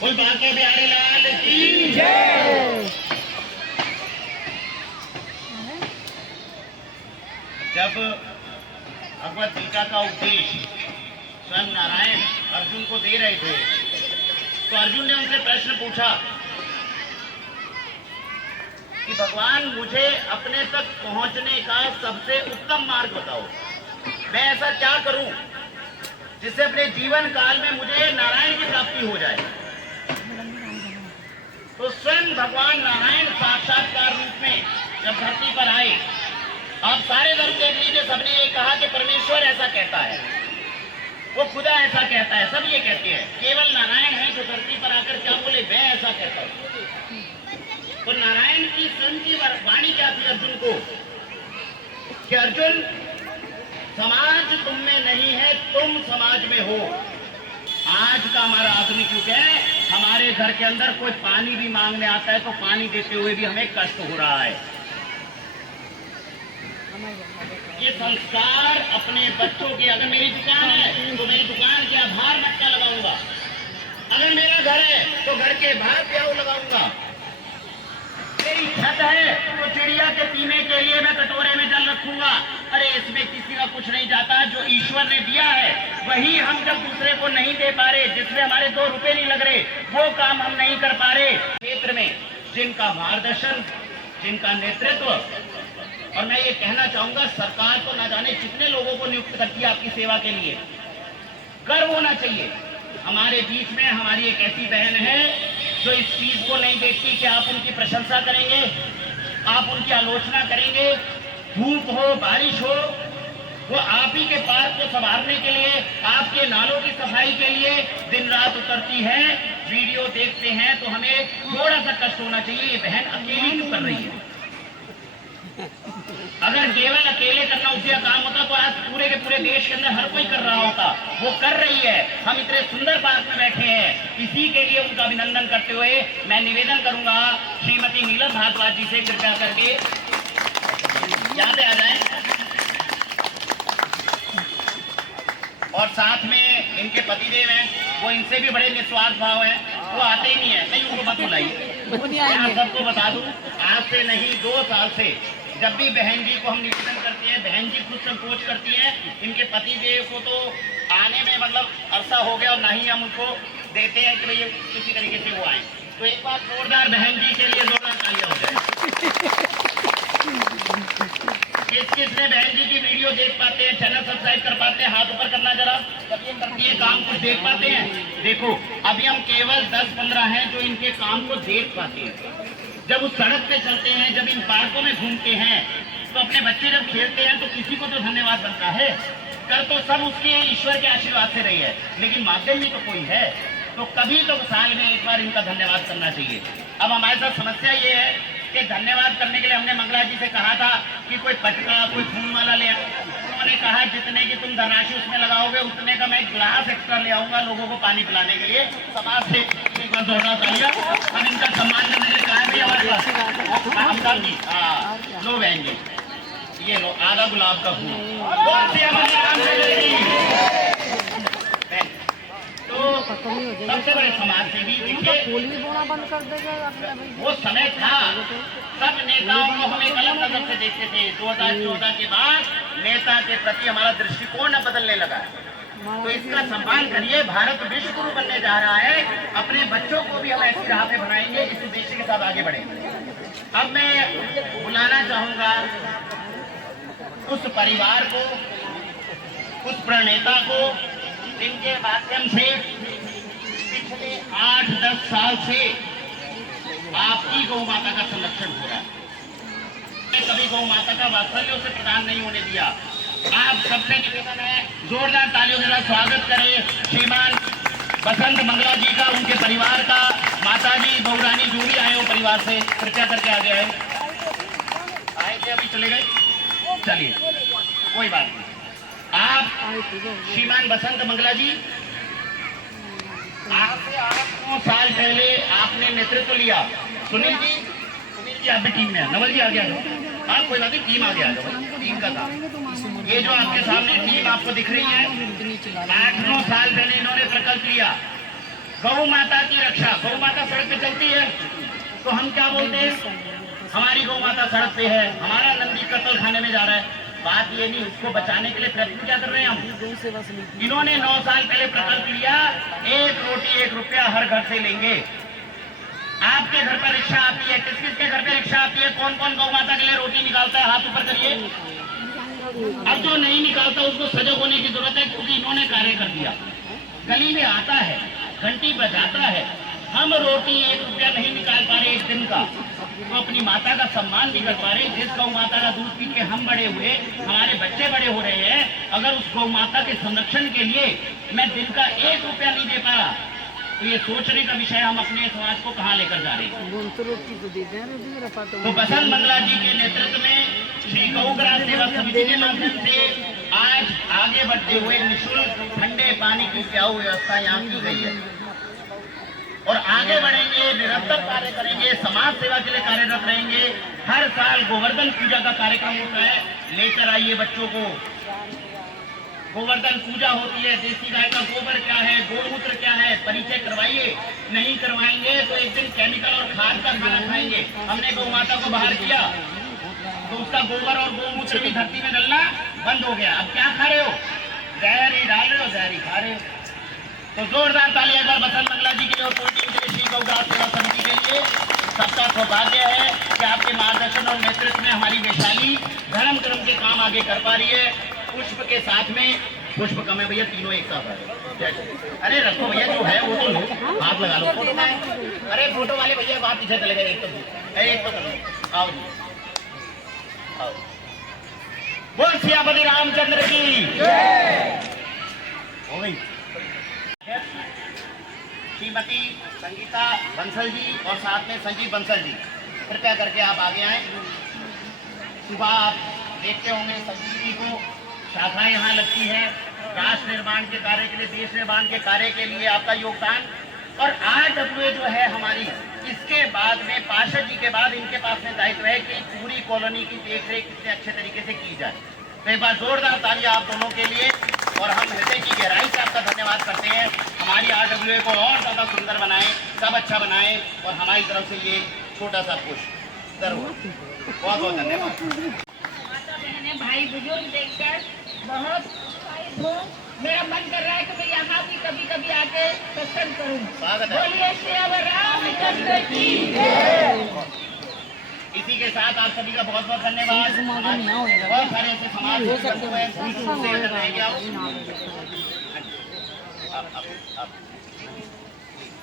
बोल बांके बिहारी लाल की जय। जब भगवत गीता का उपदेश स्वयं नारायण अर्जुन को दे रहे थे तो अर्जुन ने उनसे प्रश्न पूछा कि भगवान मुझे अपने तक पहुंचने का सबसे उत्तम मार्ग बताओ। मैं ऐसा क्या करूं जिससे अपने जीवन काल में मुझे नारायण की प्राप्ति हो जाए। तो स्वयं भगवान नारायण साक्षात्कार रूप में जब धरती पर आए, आप सारे धर्म देख लीजिए, सबने ये कहा कि परमेश्वर ऐसा कहता है, वो खुदा ऐसा कहता है, सब ये कहते हैं। केवल नारायण है जो धरती पर आकर क्या बोले, मैं ऐसा कहता हूं। तो नारायण की स्वयं की वाणी क्या थी अर्जुन को कि अर्जुन, समाज तुम में नहीं है, तुम समाज में हो। आज का हमारा आधुनिक युग है, हमारे घर के अंदर कोई पानी भी मांगने आता है तो पानी देते हुए भी हमें कष्ट हो रहा है। ये संस्कार अपने बच्चों के, अगर मेरी दुकान है तो मेरी दुकान के बाहर मटका लगाऊंगा, अगर मेरा घर है तो घर के बाहर प्याऊ लगाऊंगा, मेरी छत है तो चिड़िया के पीने के लिए मैं कटोरे में जल रखूंगा। अरे इसमें किसी का कुछ नहीं जाता, जो ईश्वर ने दिया है वही हम जब दूसरे को नहीं दे पा रहे, जिसमें हमारे 2 रुपए नहीं लग रहे, वो काम हम नहीं कर पा रहे। क्षेत्र में जिनका मार्गदर्शन, जिनका नेतृत्व, और मैं ये कहना चाहूंगा सरकार तो ना जाने कितने लोगों को नियुक्त करती है आपकी सेवा के लिए, गर्व होना चाहिए। हमारे बीच में हमारी एक ऐसी बहन है जो इस चीज को नहीं देखती कि आप उनकी प्रशंसा करेंगे, आप उनकी आलोचना करेंगे, धूप हो बारिश हो, वो आप ही के पार्क को संवारने के लिए, आपके नालों की सफाई के लिए दिन रात उतरती है। वीडियो देखते हैं तो हमें थोड़ा सा कष्ट होना चाहिए, ये बहन अकेली क्यों कर रही है। अगर केवल अकेले करना उसका काम होता तो आज पूरे के पूरे देश के अंदर हर कोई कर रहा होता, वो कर रही है। हम इतने सुंदर पार्क में बैठे हैं, इसी के लिए उनका अभिनंदन करते हुए मैं निवेदन करूंगा श्रीमती नीलम भारद्वाज जी से कृपया करके यहाँ पे आ जाएं, और साथ में इनके पतिदेव हैं, वो इनसे भी बड़े निस्वार्थ भाव हैं, वो आते ही नहीं है, नहीं उनको मत बुलाइए। मैं सबको बता दूं, आज से नहीं 2 साल से जब भी बहन जी को हम निवेदन करते हैं, बहन जी खुद संकोच करती हैं, इनके पति देव को तो आने में मतलब अरसा हो गया और ना ही हम उनको देते हैं कि भाई किसी तरीके से वो आए। तो एक बार जोरदार बहन जी के लिए जोरदार तालियां हो जाए। किसने बहन जी की वीडियो देख पाते हैं, चैनल सब्सक्राइब कर पाते हैं, हाथ ऊपर करना जरा, जब ये करती है काम कुछ देख पाते हैं। देखो अभी हम केवल 10-15 हैं जो इनके काम को देख पाते हैं। जब उस सड़क पे चलते हैं, जब इन पार्कों में घूमते हैं, तो अपने बच्चे जब खेलते हैं तो किसी को तो धन्यवाद बनता है। कर तो सब उसके ईश्वर के आशीर्वाद से रही है, लेकिन माध्यम भी तो कोई है, तो कभी तो साल में एक बार इनका धन्यवाद करना चाहिए। अब हमारे साथ समस्या ये है कि धन्यवाद करने के लिए हमने मंगला जी से कहा था कि कोई पटका, कोई फूल माला ले आओ। उन्होंने कहा जितने की तुम धनराशि उसमें लगाओगे उतने का मैं गिलास एक्स्ट्रा ले आऊंगा लोगों को पानी पिलाने के लिए। समाज से एक बार जोड़ना चाहिए। अब इनका सम्मान करने के लिए कहा भी हमारे पास जी, हाँ लो बहन जी, ये लो आधा गुलाब का फूल। तो सबसे बड़े समाज सेवी देखिए, वो समय था सब नेताओं को हम एक अलग नजर से देखते थे। 2014 के बाद नेता के प्रति हमारा दृष्टिकोण बदलने लगा है। तो इसका सम्मान करिए। भारत विश्व गुरु बनने जा रहा है, अपने बच्चों को भी हम ऐसी राह पे बनाएंगे, इस उद्देश्य के साथ आगे बढ़ेंगे। अब मैं बुलाना चाहूंगा उस परिवार को, उस प्रणेता को जिनके माध्यम से पिछले 8-10 साल से आपकी गौ माता का संरक्षण हो रहा है। कभी गौ माता का वात्सल्य उसे प्रदान नहीं होने दिया। आप सबसे निवेदन है, जोरदार तालियों के साथ स्वागत करें श्रीमान बसंत मंगला जी का, उनके परिवार का। माता जी बहुरानी जो भी आए हो परिवार से, कृपया करके आगे आए थे, अभी चले गए, चलिए कोई बात नहीं। आप श्रीमान बसंत मंगला जी, आज से 8-9 साल पहले आपने नेतृत्व लिया। सुनील जी आप भी टीम में है, नवल जी आगे आ जाओ। हाँ कोई बात नहीं, टीम आगे आ जाओ, टीम का काम। ये जो आपके सामने टीम आपको दिख रही है, 8-9 साल पहले इन्होंने प्रकल्प लिया गौ माता की रक्षा। गौ माता सड़क पे चलती है तो हम क्या बोलते हैं, हमारी गौ माता सड़क पे है, हमारा नंदी कत्ल खाने में जा रहा है। बात ये नहीं, उसको बचाने के लिए प्रयत्न क्या कर रहे हैं हम। इन्होंने 9 साल पहले प्रकल्प लिया, 1 रोटी 1 रुपया हर घर से लेंगे। आपके घर पर रिक्शा आती है, किस किस के घर पे रिक्शा आती है, कौन कौन गौ माता के लिए रोटी निकालता है, हाथ ऊपर करिए। अब जो नहीं निकालता उसको सजग होने की जरूरत है, क्योंकि इन्होंने कार्य कर दिया। गली में आता है, घंटी बजाता है, हम रोटी 1 रुपया नहीं निकाल पा रहे एक दिन का, तो अपनी माता का सम्मान नहीं कर पा रहे। जिस गौ माता का दूध पी के हम बड़े हुए, हमारे बच्चे बड़े हो रहे हैं, अगर उस गौ माता के संरक्षण के लिए मैं दिन का 1 रुपया नहीं दे पा रहा, तो ये सोचने का विषय हम अपने समाज को कहाँ लेकर जा रहे हैं। तो बसंत मंगला जी के नेतृत्व में श्री गौग्रास सेवा समिति के माध्यम से आज आगे बढ़ते हुए निःशुल्क ठंडे पानी की प्याऊ व्यवस्था यहाँ की गई है और आगे बढ़ेंगे, निरंतर कार्य करेंगे, समाज सेवा के लिए कार्यरत रहेंगे। हर साल गोवर्धन पूजा का कार्यक्रम होता है, लेकर आइए बच्चों को। गोवर्धन पूजा होती है, देसी गाय का गोबर क्या है, गोमूत्र क्या है, परिचय करवाइए। नहीं करवाएंगे तो एक दिन केमिकल और खाद का खाना खाएंगे। हमने गौ माता को बाहर किया तो उसका गोबर और गोमूत्र भी धरती में डलना बंद हो गया। अब क्या खा रहे हो, जहर ही डाल रहे हो, जहर ही खा रहे हो। तो जोरदार ताली अगर बसंत मंगला जी के लिए और पूरी टीम के लिए, श्री गौग्रास सेवा समिति के लिए। सबका सौभाग्य है कि आपके मार्गदर्शन और नेतृत्व में हमारी वैशाली धर्म कर्म के काम आगे कर पा रही है। पुष्प के साथ में, पुष्प कम है भैया, तीनों एक साथ है। अरे रखो भैया, जो है वो तो लो, हाथ लगा लो। फोटो में, अरे फोटो वाले भैया बात पीछे चले गए, एक तो कर लो। आओ आओ, बोल सियापति रामचंद्र की हो गई। श्रीमती संगीता बंसल जी और साथ में संजीव बंसल जी, कृपया करके आप आगे आए। सुबह आप देखते होंगे संजीव जी को शाखाएं यहाँ लगती है, राष्ट्र निर्माण के कार्य के लिए, देश निर्माण के कार्य के लिए आपका योगदान। और RWA जो है हमारी, इसके बाद में पार्षद जी के बाद इनके पास में दायित्व है कि पूरी कॉलोनी की देखरेख कितने अच्छे तरीके से की जाए। तो एक बार जोरदार तालियां आप दोनों के लिए, और हम हृदय की गहराई से आपका धन्यवाद करते हैं। हमारी RWA को और ज़्यादा सुंदर बनाएं, सब अच्छा बनाएं, और हमारी तरफ से ये छोटा सा पुष्प जरूर। बहुत बहुत धन्यवाद। भाई बुजुर्ग देखकर बहुत उत्साहित हूँ। मेरा मन कर रहा है कि मैं यहाँ भी कभी कभी आके सत्संग करूँ। बोलिए श्री रामचंद्र की जय। इसी के साथ आप सभी का बहुत बहुत धन्यवाद। बहुत सारे ऐसे समाज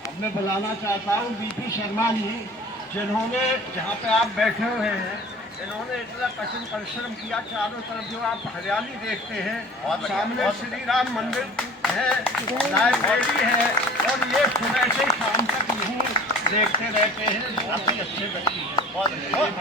अब मैं बुलाना चाहता हूँ BP शर्मा जी, जिन्होंने जहाँ पे आप बैठे हुए हैं, इन्होंने इतना कठिन परिश्रम किया। चारों तरफ जो आप हरियाली देखते हैं, सामने श्री राम मंदिर है, लाइब्रेरी है, और ये सुबह से शाम तक यहीं देखते रहते हैं। बहुत ही अच्छे व्यक्ति हैं। बहुत धन्यवाद।